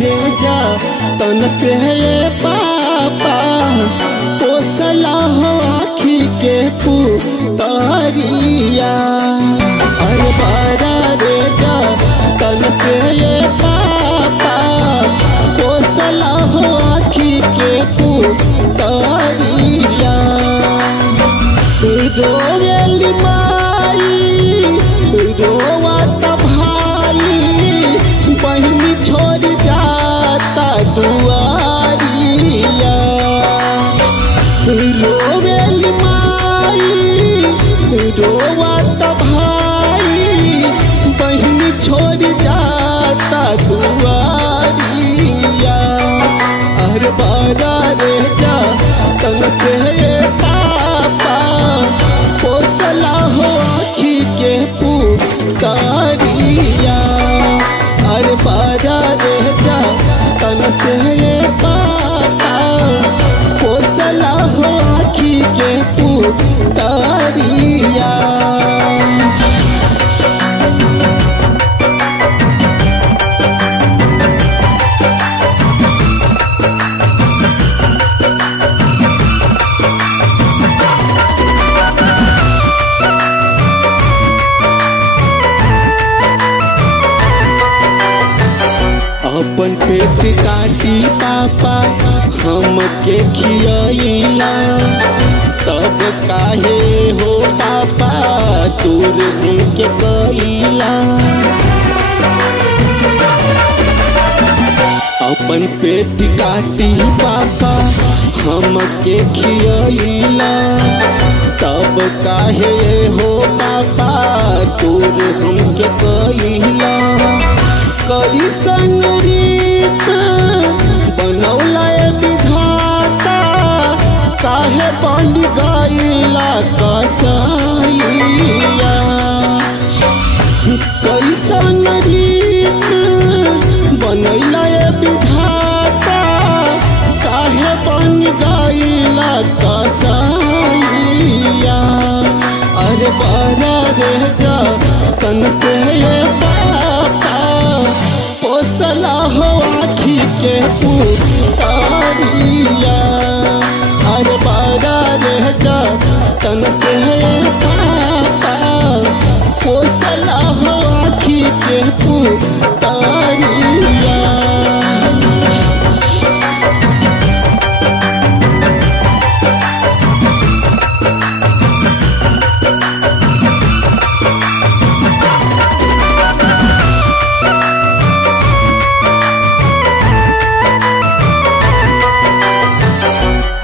रे जा तन से ये पापा पोसला हो आखी के पुतरिया। अरे बारा रे जा तन से ये पापा पोसला हो आखी के पुतरिया। रोवेली माई रोवत भाई बहनी छोड़ जाता दुआरिया। रोवेली माई रोवत भाई बहनी छोड़ जाता दुआरिया। अरे बारा रे जा तन से पापा पोसला हो आखी के पुतरिया। अरे बारा रे जा तन से पापा पोसला हो आखी के पुतरिया। अपन पेट काटी पापा हमके खियाइला तब काहे हो पापा तोर हमके कइला। अपन पेट काटी पापा हमके खियाइला तब काहे हो पापा तोर हमके कइला। कैसन रीत बनौला विधाता काहे बन गइला कसाइया। कैसन रीत बनौला विधाता काहे बन गइला कसाइया। अरे बारा रे जा तन से पोसला हो आखी के पुतरिया। अरे बारा रे जा तन से पापा पोसला हो आखी के पुतरिया।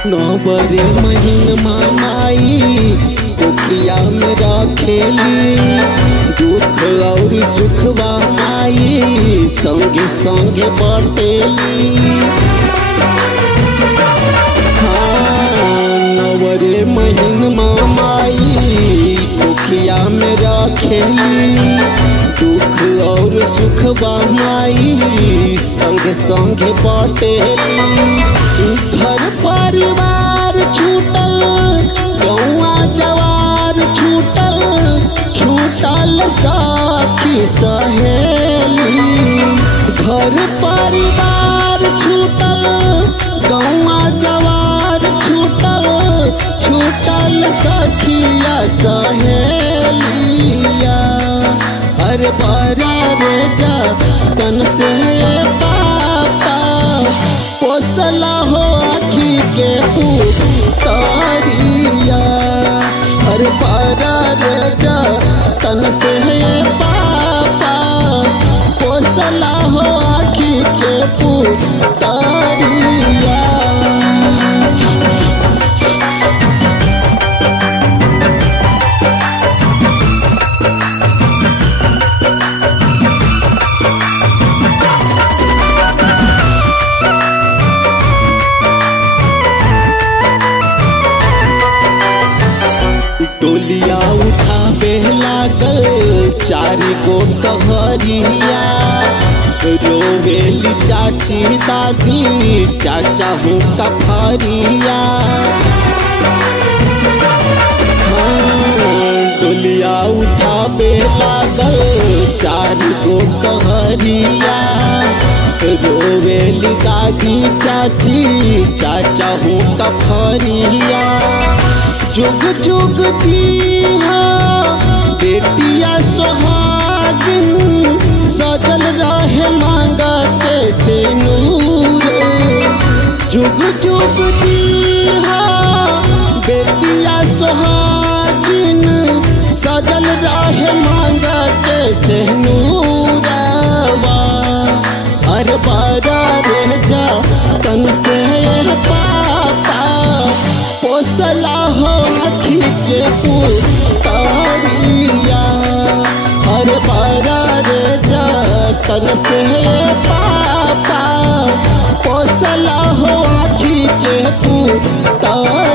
नौबरे महीन माई कोखिया में रखेली दुख और सुखवा माई संगे संगे बटेली। हाँ नौबरे महीन माई कोखिया में रखेली दुख और सुखवा माई संगे संगे बटेली। घर परिवार छूटल गौआ जवार छूटल छूटल साथी सहेली। घर परिवार छूटल गौआ जवार छूटल छूटल सखिया सहेलिया। अरे बारा रे जा तन से पापा पोसला हो आखी के पुतरिया। अरे बारा रे जा तन से पापा पोसला हो आखी के पुतरिया। डोलिया उठावे लागल चारी गो कहरिया। रोवेली चाची दादी चाचा हूँ कफरिया। हाँ डोलिया उठा आबे लागल 4 गो कहरिया, रोवेली दादी चाची चाचा हूँ कफरिया। जुग जुग जिया बेटिया सोहागिन, सजल रहे मांगा के सिनूर। जुग जुग जिया बेटिया सोहागिन, सजल रहे मांगा के सिनूरवा। हर बारा रह जा तन से पापा, पोसला हो आँखी के पुतरिया। हर बारा रह जा तन से पापा, पोसला हो आँखी के पुतरिया।